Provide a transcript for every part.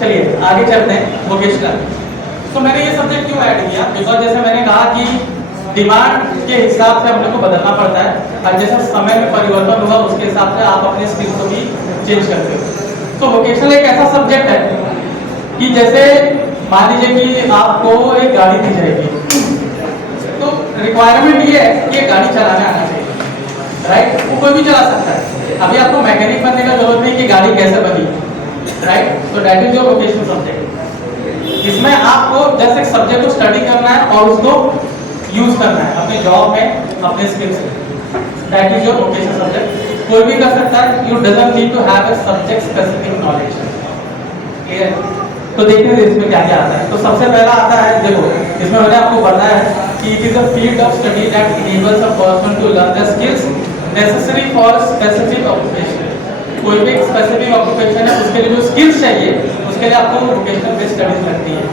चलिए आगे चलते हैं वोकेशनल। तो मैंने ये सब्जेक्ट क्यों ऐड किया, बिकॉज जैसे मैंने कहा कि डिमांड के हिसाब से हम लोग को बदलना पड़ता है और जैसे समय में परिवर्तन हुआ उसके हिसाब से आप अपने स्किल को भी चेंज करते हो। तो वोकेशनल एक ऐसा सब्जेक्ट है कि जैसे मान लीजिए कि आपको एक गाड़ी दी जाएगी, तो रिक्वायरमेंट ये है कि ये गाड़ी चलाने आना चाहिए, राइट। वो कोई भी चला सकता है, अभी आपको मैकेनिक बनने का जरूरत नहीं कि गाड़ी कैसे बनी, राइट। तो that is your vocational subject. इसमें आपको जस्ट एक सब्जेक्ट को स्टडी करना है और उसको यूज करना है अपने जॉब में, अपने स्किल्स में। That is your vocational subject. कोई भी कर सकता है, you doesn't need to have a subject specific knowledge. Clear? तो देखते हैं इसमें क्या क्या आता है। तो सबसे पहला आता है, देखो इसमें मैंने आपको बताया है कि it is a field of study that enables a person to learn the skills necessary for specific occupation. कोई भी स्पेसिफिक ऑक्यूपेशन है उसके लिए जो स्किल्स चाहिए उसके लिए आपको वोकेशनल बेस्ड स्टडीज लगती है।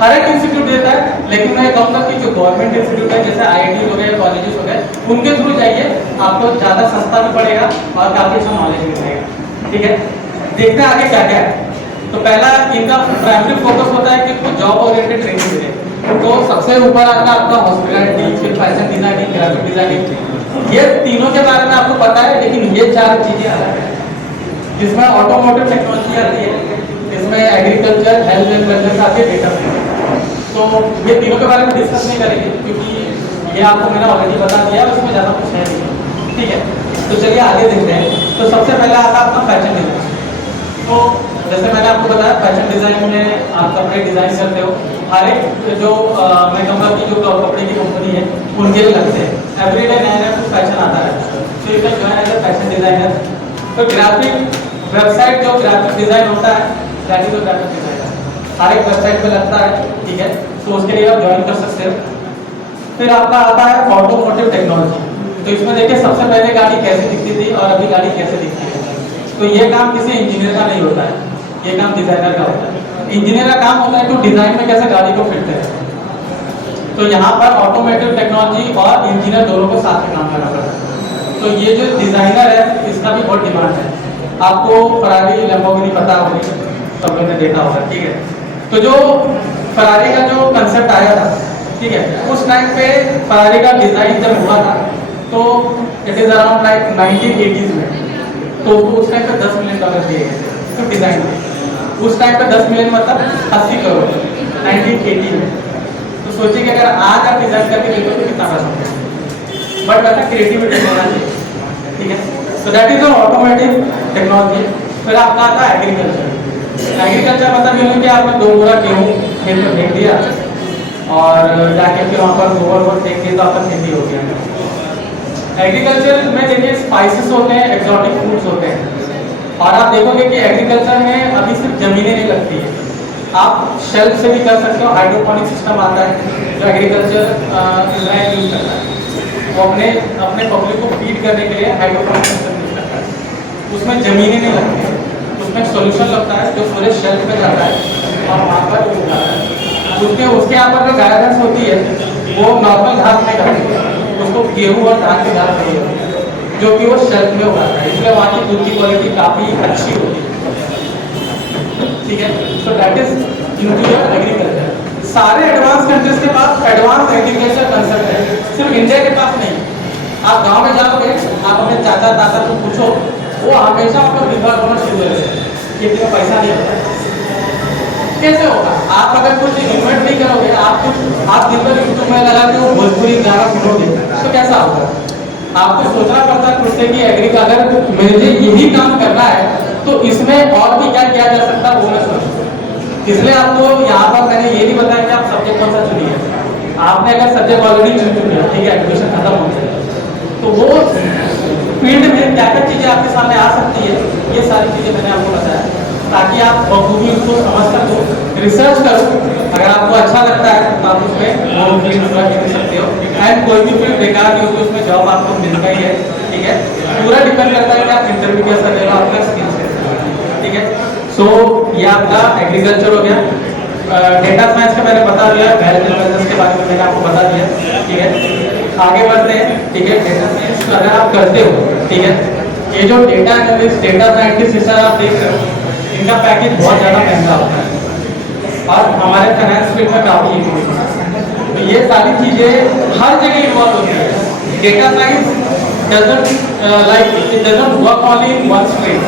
हर एक इंस्टीट्यूट देता है, लेकिन मैं कहूँगा कि जो गवर्नमेंट इंस्टीट्यूट है जैसे IIT हो गए, कॉलेजेस हो गए, उनके थ्रू जाइए, आपको ज़्यादा सस्ता भी पड़ेगा और काफ़ी अच्छा नॉलेज भी मिलेगा। ठीक है, देखते हैं आगे क्या क्या है। तो पहला इनका प्राइमरी फोकस होता है कि उनको जॉब ओरिएंटेड ट्रेनिंग मिले। तो सबसे ऊपर आता है आपका हॉस्पिटैलिटी, फिर फैशन डिजाइनिंग, ग्राफिक डिजाइनिंग। ये तीनों के बारे में आपको पता है, लेकिन ये चार चीजें अलग है। इसमें ऑटोमोटिव टेक्नोलॉजी आती है, इसमें एग्रीकल्चर, हेल्थ एंड वेलनेस आती है, डेटा। तो ये तीनों के बारे में डिस्कस नहीं करेंगे क्योंकि ये आपको मैंने ऑलरेडी बता दिया, उसमें ज़्यादा कुछ है नहीं। ठीक है, तो चलिए आगे देखते हैं। तो सबसे पहले आता है आपका फैशन डिजाइन। तो जैसे मैंने आपको बताया, फैशन डिजाइन में आप कपड़े डिजाइन करते हो। हर एक जो मैं कहूँगा कि जो कपड़े की कंपनी है उनके लिए लगते हैं। एवरीडे नया नया कुछ फैशन आता है, तो इसका जो है फैशन डिजाइनर। तो ग्राफिक वेबसाइट जो ग्राफिक डिजाइन होता है, दैट इज ग्राफिक डिजाइनर, हर एक वेबसाइट पे लगता है। ठीक है, तो उसके लिए आप ज्वाइन कर सकते हो। फिर आपका आता है ऑटोमोटिव टेक्नोलॉजी। तो इसमें देखिए सबसे पहले गाड़ी कैसे दिखती थी और अभी गाड़ी कैसे दिखती है। तो ये काम किसी इंजीनियर का नहीं होता है, ये काम डिजाइनर का होता है। इंजीनियर का काम होता है कि डिजाइन में कैसे गाड़ी को फिट करें। तो यहाँ पर ऑटोमोटिव टेक्नोलॉजी और इंजीनियर दोनों को साथ में काम करना पड़ता है। तो ये जो डिजाइनर है इसका भी बहुत डिमांड है। आपको फरारी, लैम्बोर्गिनी पता होगी, सब लोगों ने देखा होगा। ठीक है, तो जो फरारी का जो कंसेप्ट आया था, ठीक है, उस टाइम पे फरारी का डिजाइन जब हुआ था तो it is around like 1980s में। तो उस टाइम पे $10 मिलियन दिए गए थे सिर्फ डिजाइन में। उस टाइम पे 10 मिलियन मतलब 80 करोड़ 1980 में। तो सोचिए कि अगर आज आप डिजाइन करके देखो तो कितना पैसा होगा, बट वैसा क्रिएटिविटी होना चाहिए। ठीक है, so that is automotive technology. फिर आपका आता है एग्रीकल्चर। एग्रीकल्चर मतलब ये नहीं कि आपने 2 बोरा गेहूँ खेत में फेंक दिया और जाके फिर वहाँ पर गोबर वोबर फेंक दिया तो आपका खेती हो गया। एग्रीकल्चर में देखिए स्पाइसेस होते हैं, एक्सोटिक फूड्स होते हैं। और आप देखोगे कि एग्रीकल्चर में अभी सिर्फ जमीनें नहीं लगती है, आप शेल्फ से भी कर सकते हो। हाइड्रोपोनिक सिस्टम आता है जो एग्रीकल्चर इजराइल यूज करता है। वो अपने पब्लिक को फीड करने के लिए हाइड्रोपोनिक सिस्टम यूज करता है। उसमें जमीनें नहीं लगती है, उसमें सोल्यूशन लगता है जो पूरे शेल्फ पे जाता है और वहाँ पर उग जाता है। उसके यहाँ पर जो गाइडेंस होती है वो नॉर्मल घास में करती है, उसको गेहूँ और धान की घास नहीं होती है जो कि वो शेल्फ में उगाता है, इसलिए वहाँ की दूध की क्वालिटी काफ़ी अच्छी होती है। ठीक है, so that is into your agriculture. सारे एडवांस कंट्रीज के पास एडवांस एग्रीकल्चर कंसेप्ट है, सिर्फ इंडिया के पास नहीं। आप गाँव में जाओगे, आप अपने चाचा दादा को पूछो, वो हमेशा आपको निर्भर होना शुरू कर देते, खेती में पैसा नहीं होता। कैसे होगा? आप अगर कुछ इन्वेस्ट नहीं करोगे, आप दिन भर यूट्यूब में लगा के वो भोजपुरी गाना सुनोगे तो कैसा होगा? आपको सोचना पड़ता है खुद से कि अगर मुझे यही काम करना है तो इसमें और भी क्या किया जा सकता है वो मैं सोचूं। इसलिए आपको यहाँ पर मैंने ये नहीं बताया कि आप सब्जेक्ट कौन सा चुनिए। आपने अगर सब्जेक्ट ऑलरेडी चुन चुके, ठीक है, एडमिशन खत्म हो जाए तो वो फील्ड में क्या क्या चीज़ें आपके सामने आ सकती है, ये सारी चीज़ें मैंने आपको बताया ताकि आप बखूबी उसको समझ सको, रिसर्च करो। अगर आपको अच्छा लगता है तो आप उसमें वो फील्ड पूरा कर सकते हो। एंड कोई भी फील्ड बेकार नहीं होगी, उसमें जॉब आपको मिलता ही है। ठीक है, पूरा डिपेंड करता है कि आप इंटरव्यू कैसा दे रहे हो, आपका स्किल्स कैसा है। ठीक है, सो ये आपका एग्रीकल्चर हो गया। डेटा साइंस का मैंने बता दिया, हेल्थ एंड वेलनेस के बारे में मैंने आपको बता दिया। ठीक है, आगे बढ़ते हैं। ठीक है, डेटा साइंस अगर आप करते हो, ठीक है, ये जो डेटा एनालिस्ट, डेटा साइंटिस्ट, इस तरह आप देख रहे हो, इनका पैकेज बहुत ज़्यादा महंगा होता है। हमारे फाइनेंस फील्ड में काफ़ी यूज है। तो ये सारी चीज़ें हर जगह इन्वॉल्व होती है। Data science doesn't like it doesn't work only in one stream.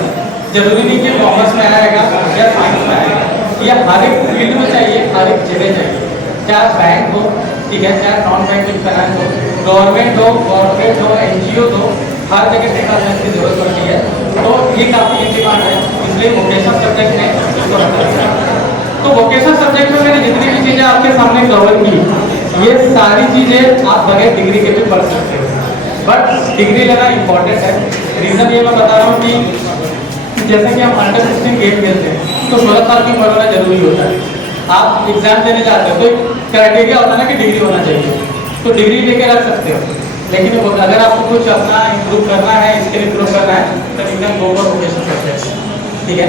जरूरी नहीं कि कॉमर्स में आएगा या साइंस में आएगा, ये हर एक फील्ड में चाहिए, हर एक जगह चाहिए, चाहे बैंक हो, ठीक है, चाहे नॉन बैंकिंग फाइनेंस हो, गवर्नमेंट हो, कॉर्पोरेट हो, एनजीओ हो, हर जगह डेटा साइंस की जरूरत पड़ती है। तो ये काफ़ी डिमांड है, इसलिए वोकेशनल सब्जेक्ट ने इसको रखा है। तो वोकेशनल सब्जेक्ट में मैंने जितनी भी चीज़ें आपके सामने कवर की, ये सारी चीज़ें आप बगैर डिग्री के भी पढ़ सकते हो, बट डिग्री लेना इम्पॉर्टेंट है। रीज़न ये मैं बता रहा हूँ कि जैसे कि हम अंडर 16 गेम खेलते हैं तो 16 साल की उम्र होना जरूरी होता है। आप एग्जाम देने जाते हो तो क्राइटेरिया होता है ना कि डिग्री होना चाहिए, तो डिग्री लेके रख सकते हो। लेकिन अगर आपको कुछ अपना इम्प्रूव करना है, स्किल इम्प्रूव करना है, तो you can go for vocational subject, ठीक है।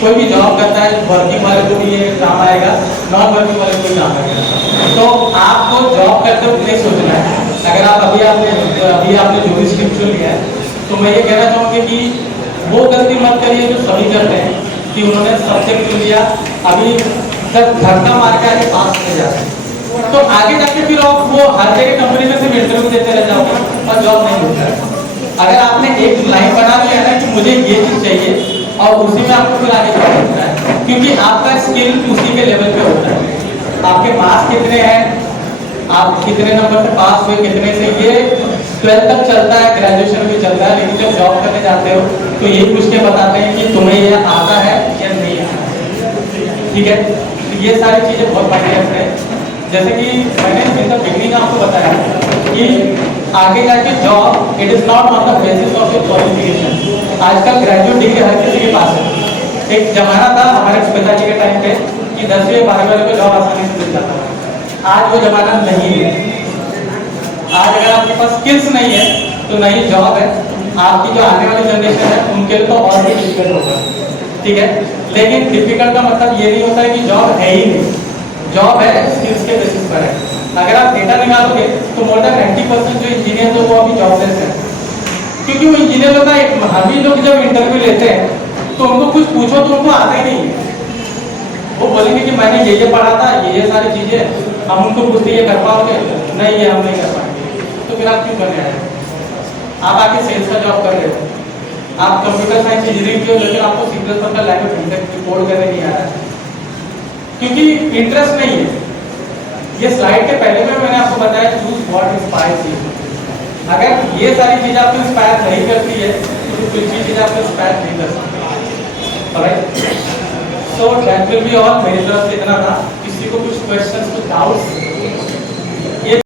कोई भी जॉब करता है, वर्किंग वाले को भी ये काम आएगा, नॉन वर्किंग वाले को भी काम आएगा। तो आपको जॉब करते हुए नहीं सोचना है। अगर आप अभी आपने जो भी स्ट्रीम चुन लिया है, तो मैं ये कहना चाहूँगी कि वो गलती मत करिए जो सभी करते हैं कि उन्होंने सब्जेक्ट चुन लिया, अभी जब धक्का मार के आगे पास हो जाते हैं, तो आगे जाके फिर आप वो हर जगह कंपनी में सिर्फ इंटरव्यू देते रह जाओगे और जॉब नहीं मिलता है। अगर आपने एक लाइन बना लिया है कि मुझे ये चीज़ चाहिए और उसी में आपको फिर आगे जॉब मिलता है, क्योंकि आपका स्किल उसी के लेवल पे होता है। आपके मार्क्स कितने हैं, आप कितने नंबर से पास हुए, कितने से, ये 12th तक चलता है, ग्रेजुएशन भी चलता है, लेकिन जब जॉब करने जाते हो तो ये पूछ के बताते हैं कि तुम्हें ये आता है या नहीं आता है, ठीक है। तो ये सारी चीज़ें बहुत मायने है। जैसे कि मैंने इन द बिगनिंग आपको बताया कि आगे जाके job it is not on the basis of your qualification. आजकल ग्रेजुएट डिग्री हर किसी के पास है। एक जमाना था हमारे पिताजी के टाइम पे कि 10वीं 12वीं वाले को जॉब आसानी से मिल जाता था। आज वो जमाना नहीं है। आज अगर आपके पास स्किल्स नहीं है तो नहीं जॉब है। आपकी जो आने वाली जनरेशन है उनके लिए तो और भी डिफिकल्ट होगा, ठीक है। लेकिन डिफिकल्ट का मतलब ये नहीं होता है कि जॉब है ही नहीं, जॉब है स्किल्स के बेसिस पर है। अगर आप डेटा निकालोगे तो मोर देन 90% जो इंजीनियर तो वो अभी जॉबलेस है, क्योंकि वो इंजीनियर लोग का हम ही लोग जब इंटरव्यू लेते हैं तो उनको कुछ पूछो तो उनको आता ही नहीं है। वो बोलेंगे कि मैंने ये पढ़ा था, ये सारी चीज़ें, हम उनको पूछते ये कर पाओगे, नहीं ये हम नहीं कर पाएंगे। तो फिर आप क्यों करने आए? आप आके सेल्स का जॉब कर रहे हो, आप कंप्यूटर साइंस इंजीनियरिंग की हो, लेकिन आपको C++ का लैंग्वेज कोड करने नहीं आ रहा है, क्योंकि इंटरेस्ट नहीं है। ये स्लाइड के पहले में मैंने आपको बताया चूज व्हाट इंस्पायर्स यू। अगर ये सारी चीज़ें आपको इंस्पायर नहीं करती है तो कुछ भी चीज़ आपको इंस्पायर नहीं कर सकती। Alright, so that will be all. मेरी तरफ से इतना था। किसी को कुछ क्वेश्चंस, कुछ डाउट्स?